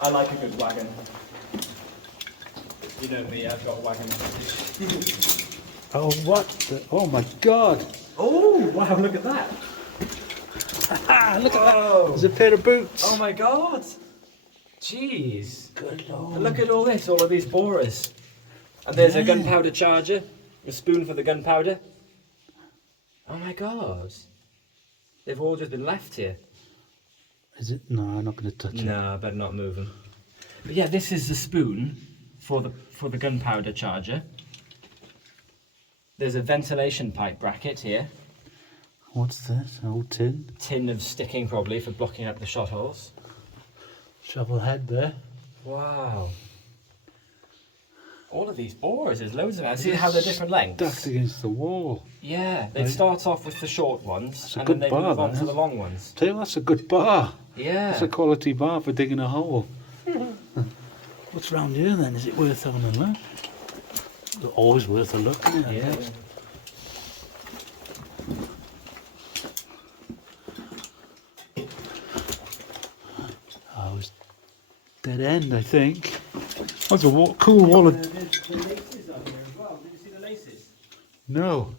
I like a good wagon. You know me, I've got a wagon. Oh, what? Oh my God! Oh, wow, look at that. Look at that! There's a pair of boots. Oh my God. Jeez. Good Lord. And look at all this, all of these borers. And there's a gunpowder charger, a spoon for the gunpowder. Oh my God. They've all just been left here. Is it? No, I'm not going to touch it. No, I better not move them. But yeah, this is the spoon for the gunpowder charger. There's a ventilation pipe bracket here. What's this? An old tin? Tin of sticking probably for blocking up the shot holes. Shovel head there. Wow. All of these borers, there's loads of them. See how they're different lengths? Stuck against the wall. Yeah, they Right. start off with the short ones That's a and good then they bar, move on that to is. the long ones. Tell you, that's a good bar. Yeah. That's a quality bar for digging a hole. What's round here then? Is it worth having a look? It's always worth a look, isn't it? Yeah. Oh, it's dead end, I think. That's a cool wall of... There's laces on here as well. Did you see the laces? No.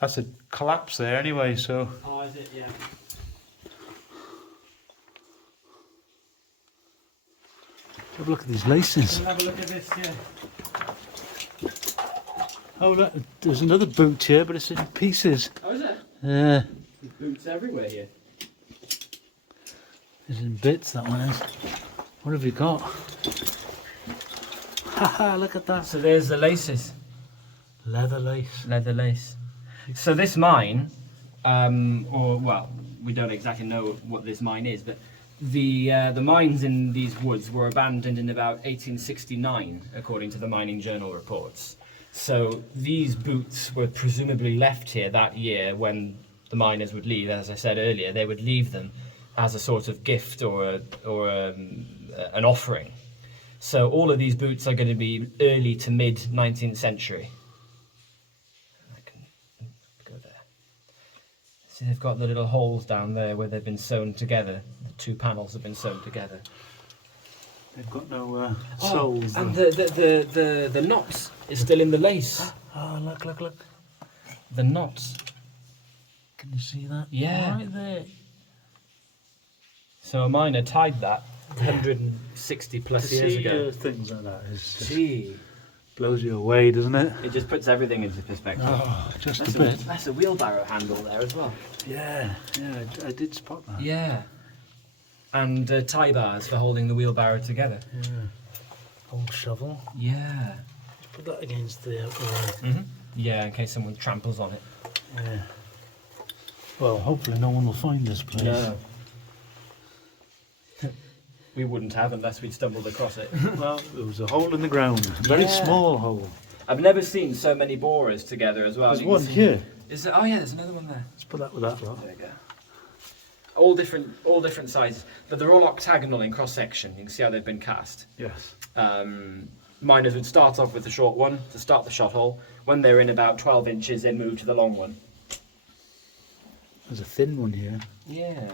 That's a collapse there anyway, so... Oh, is it? Yeah. Have a look at these laces. Have a look at this, yeah. Oh, look, there's another boot here, but it's in pieces. Oh, is it? Yeah, There's boots everywhere here. it's in bits, that one is. What have you got? Haha, look at that. So there's the laces. Leather lace. Leather lace. So this mine, well, we don't exactly know what this mine is, but the mines in these woods were abandoned in about 1869, according to the Mining Journal reports. So these boots were presumably left here that year when the miners would leave. As I said earlier, they would leave them as a sort of gift or an offering. So all of these boots are going to be early to mid 19th century. I can go there. See, they've got the little holes down there where they've been sewn together. The two panels have been sewn together. They've got no soles. And though. the knot is still in the lace. Oh, look, look, look. The knot. Can you see that? Yeah. Right there. So a miner tied that 160 plus To years see ago. things like that is just Gee, blows you away, doesn't it? it just puts everything into perspective. Oh, just That's a bit. That's a wheelbarrow handle there as well. Yeah, yeah, I did spot that. Yeah. And tie bars for holding the wheelbarrow together. Yeah. Old shovel. Yeah. Just put that against the outer. Yeah, in case someone tramples on it. Yeah. Well, hopefully no one will find this place. No. We wouldn't have unless we'd stumbled across it. Well, there was a hole in the ground. A very Yeah. small hole. I've never seen so many borers together as well. There's You can one see- here. Is there, oh yeah, there's another one there. Let's put that with that lot. There you go. All different sizes, but they're all octagonal in cross section. You can see how they've been cast. Yes. Miners would start off with the short one to start the shot hole. When they're in about 12 inches, they move to the long one. There's a thin one here. Yeah.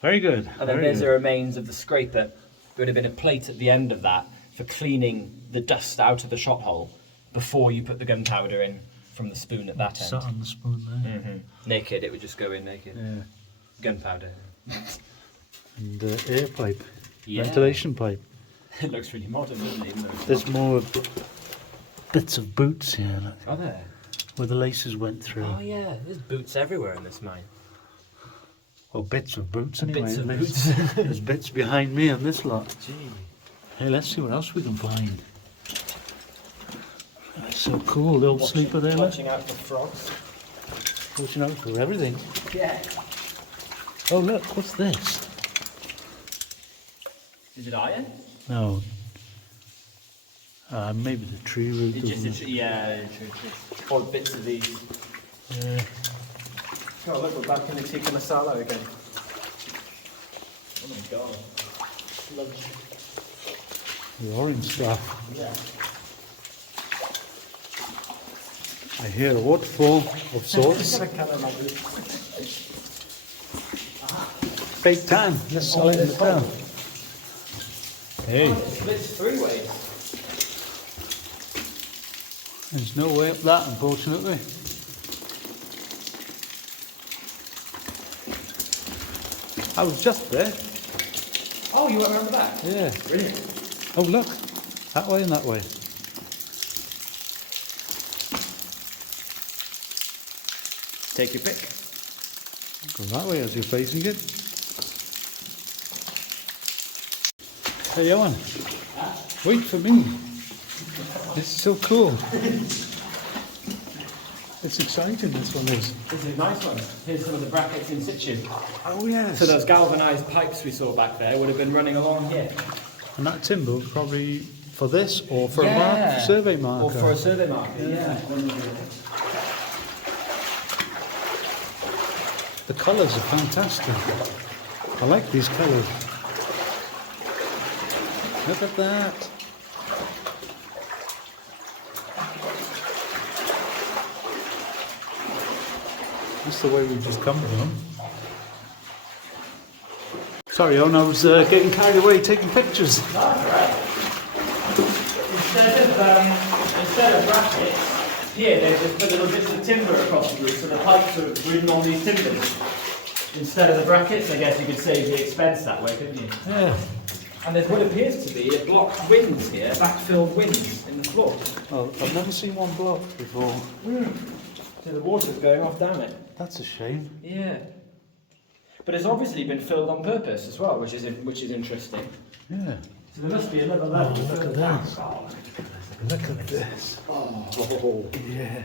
Very good. And then very there's the good. remains of the scraper. There would have been a plate at the end of that for cleaning the dust out of the shot hole before you put the gunpowder in from the spoon at that Sat end. on the spoon there. Naked, it would just go in naked. Yeah. Gunpowder. And air pipe. Yeah. Ventilation pipe. It looks really modern, doesn't it? Even though it's There's not. more bits of boots here, look, Are there? where the laces went through. Oh yeah, there's boots everywhere in this mine. Well, bits of boots anyway. Bits of at boots. least. There's bits behind me on this lot. Gee. Hey, let's see what else we can find. That's so cool, little sleeper there, look. Watching out for frogs. Watching out for everything. Yeah. Oh, look, what's this? Is it iron? No. Maybe the tree root. It's just doesn't it? yeah, true. Odd bits of these. Yeah. Oh look, we're back in the tikka masala again. Oh my god. Lovely. The orange stuff. Yeah. I hear a waterfall of sorts. Kind of like this. Big time. Let's solid it down. Hey, It splits 3 ways. there's no way up that, unfortunately. I was just there. Oh, you won't remember that? Yeah. Brilliant. Oh, look. That way and that way. Take your pick. Go that way as you're facing it. Hey, Owen. Wait for me. This is so cool. It's exciting, this one is. This is a nice one. Here's some of the brackets in situ. Oh, yes. So those galvanised pipes we saw back there would have been running along here. And that timber was probably for this or for a survey marker. Or for a survey marker, yeah. The colours are fantastic. I like these colours. Look at that. That's the way we've just come from. Sorry, Owen, I was getting carried away taking pictures. Instead of brackets, here they've just put little bits of timber across the roof, so the pipes are ridden on these timbers. Instead of the brackets, I guess you could save the expense that way, couldn't you? Yeah. And there's what appears to be a blocked winds here, backfilled winds in the floor. Well, I've never seen one blocked before. So the water's going off down it. That's a shame. Yeah. But it's obviously been filled on purpose as well, which is interesting. Yeah. So there must be another level. Oh, look at that. this. Look at this. Oh. Yeah.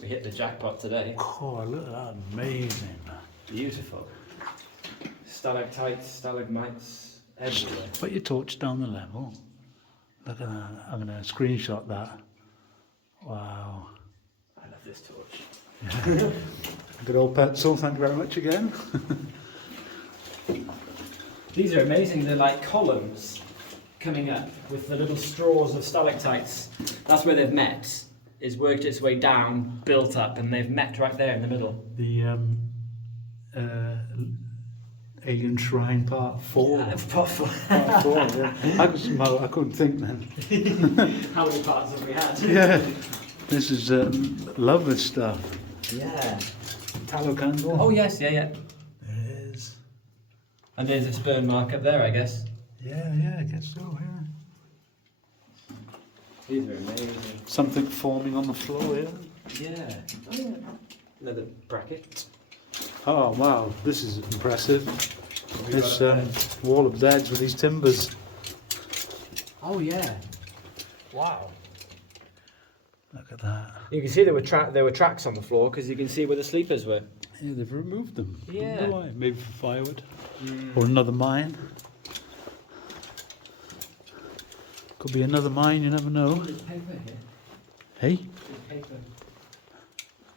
We hit the jackpot today. Oh, look at that. Amazing. Beautiful. Stalactites, stalagmites, everywhere. Put your torch down the level. Look at that. I'm going to screenshot that. Wow. I love this torch. Good old pencil. Thank you very much again. These are amazing. They're like columns coming up with the little straws of stalactites. That's where they've met. It's worked its way down, built up, and they've met right there in the middle. The Alien Shrine Part 4. Part 4. Part 4, yeah. I couldn't think then. How many parts have we had? Yeah. This is lovely stuff. Yeah. Tallow candle. Oh yes, yeah. There it is. And there's a spurn mark up there, I guess. Yeah, I guess so, yeah. These are amazing. Something forming on the floor here. Yeah. Oh, yeah. Another bracket. Oh, wow. This is impressive. This wall of beds with these timbers. Oh yeah. Wow. Look at that. You can see there were tracks on the floor because you can see where the sleepers were. Yeah, they've removed them. Yeah. Wonder why? Maybe for firewood. Or another mine. Could be another mine, you never know. There's paper here. Hey? There's paper.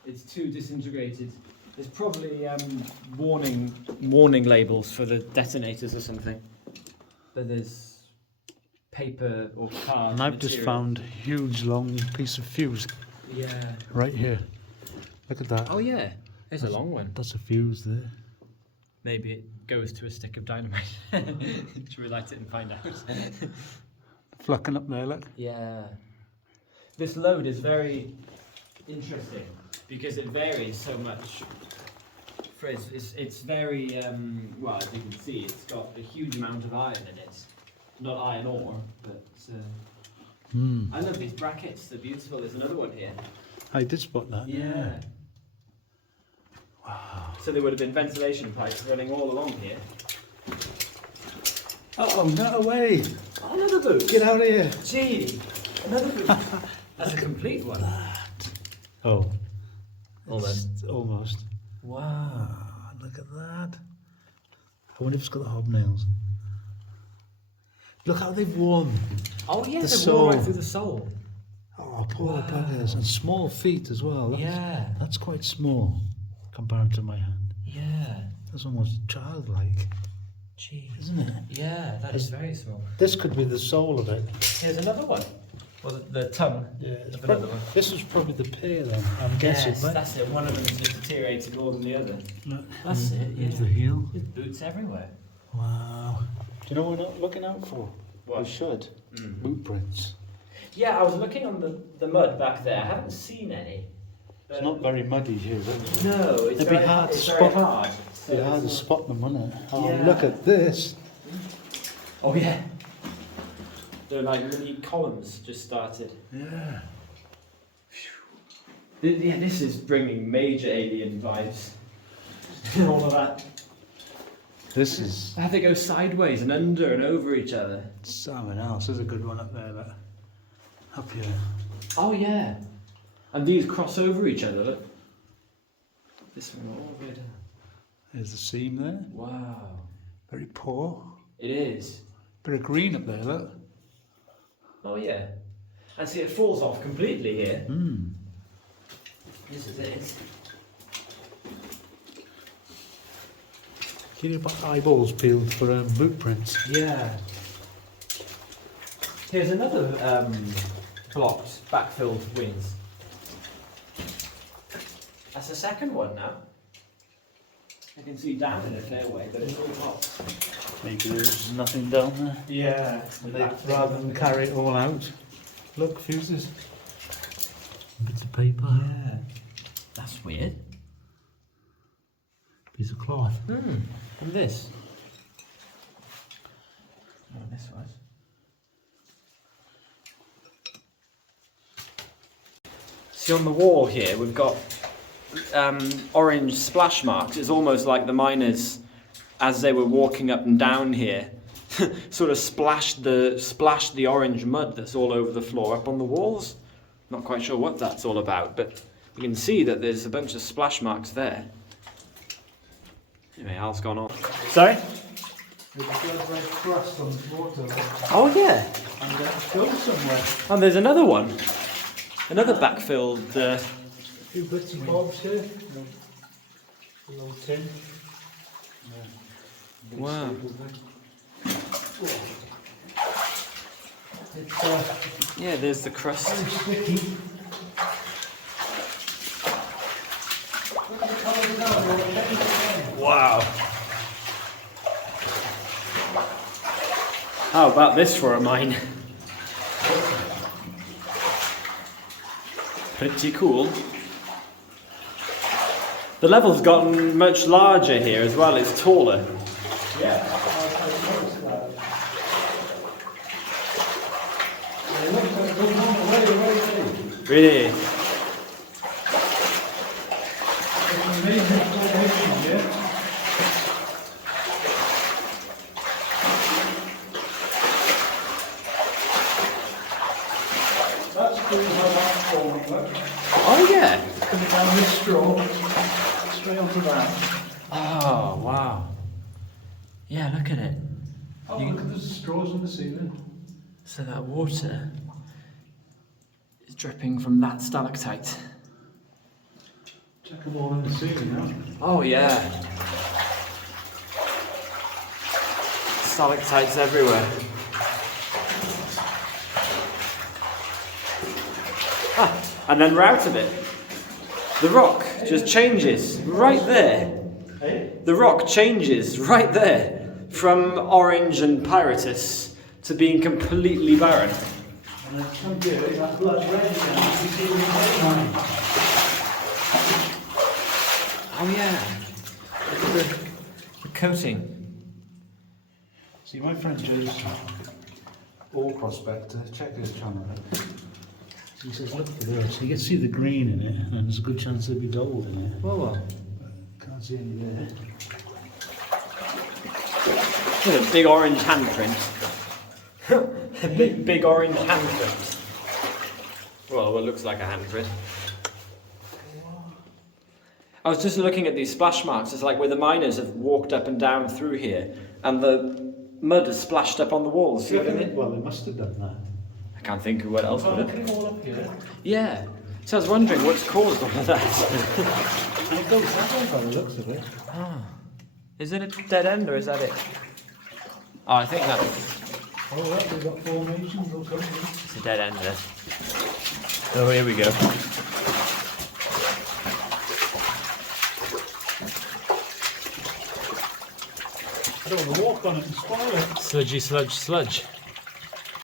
It's too disintegrated. There's probably warning labels for the detonators or something. But there's paper or card. And I've just found a huge long piece of fuse Yeah. right here. Look at that. Oh yeah. There's a long one. That's a fuse there. Maybe it goes to a stick of dynamite. Should we light it and find out? Flucking up there, look. Yeah. This load is very interesting because it varies so much. It's very, well, as you can see, it's got a huge amount of iron in it. Not iron ore, but I love these brackets, they're beautiful. There's another one here. I did spot that. Yeah. Wow. So there would have been ventilation pipes running all along here. Oh, not away. Oh, another boot. Get out of here. Gee, another boot. That's a complete one. Oh. Almost. Almost. Wow. Ah, look at that. I wonder if it's got the hobnails. Look how they've worn. Oh yeah, The they're sole. worn right through the sole. Oh, poor buggers. And small feet as well. That's quite small compared to my hand. Yeah. That's almost childlike, Gee. isn't it? Yeah, that is very small. This could be the soul of it. Here's another one. Well, the tongue. Yeah, of another one. this was probably the pair then, I'm guessing. Yes, Right? that's it. One of them's just deteriorated more than the other. Look, That's it, There's yeah. the heel. There's boots everywhere. Wow. Do you know what we're not looking out for? What? We should. Mm. Boot prints. Yeah, I was looking on the mud back there. I haven't seen any. It's not very muddy here, is it? No, it's It'd be very hard to it's very spot. hard. It'd be hard to spot them, wouldn't it? Oh, Yeah. look at this. Oh yeah. They're like mini columns just started. Yeah. Yeah, this is bringing major alien vibes. All of that. This is How they go sideways and under and over each other. something else. There's a good one up there, that. Up here. Oh yeah. And these cross over each other, look. This one all the way down. There's the seam there. Wow. Very poor. It is. Bit of green up there, look. Oh yeah. And see, it falls off completely here. Hmm. This is it. Can you put eyeballs peeled for boot prints? Yeah. Here's another blocked, backfilled wings. That's the second one now. I can see down in a fair way, but it's all blocked. Maybe there's nothing down there. Yeah. Rather than carry it all out. Look, fuses. Bits of paper. Yeah. That's weird. Piece of cloth. And this? Oh, this was. See, on the wall here, we've got orange splash marks. It's almost like the miners, as they were walking up and down here, sort of splashed the orange mud that's all over the floor up on the walls. Not quite sure what that's all about, but you can see that there's a bunch of splash marks there. Anyway, Al's gone off. Sorry? There's a good red crust on the water. Oh yeah. I'm going to go somewhere. And there's another one. Another backfilled. A few bits and bobs here. A little tin. Yeah. Wow. It's Yeah, there's the crust. very sticky. Wow. How about this for a mine? Pretty cool. The level's gotten much larger here as well, it's taller. Yeah, I noticed that. It looks like it goes on the way. Really? It's an amazing exploration here. That's cool how that's forming, look. Oh yeah. Coming down this straw, straight onto that. Oh wow. Yeah, look at it. Oh, look at the straws on the ceiling. So that water is dripping from that stalactite. Check them all in the ceiling now. Oh yeah. Stalactites everywhere. Ah, and then we're out of it. The rock just changes right there. The rock changes right there from orange and pyrrhotous to being completely barren. And then come here, that blood red again. You see the red line. Oh yeah. Look at the coating. See, my friend Joe's ore prospector, check his channel. He says, look for this. You can see the green in it, and there's a good chance there'll be gold in it. Well. Can't see any there. Look at a big orange handprint. A big orange handprint. Well, it looks like a handprint. I was just looking at these splash marks. It's like where the miners have walked up and down through here, and the mud has splashed up on the walls. See what I mean? Well, they must have done that. I can't think of what else would Look have. at it all up here. Yeah. So I was wondering what's caused all of that. And it goes that way by the looks of it. Ah. Is it a dead end or is that it? Oh, I think that. Oh, well, we've got formations, they'll come in. It's a dead end this. Oh, here we go. I don't want to walk on it and spoil it. Sludgy sludge sludge.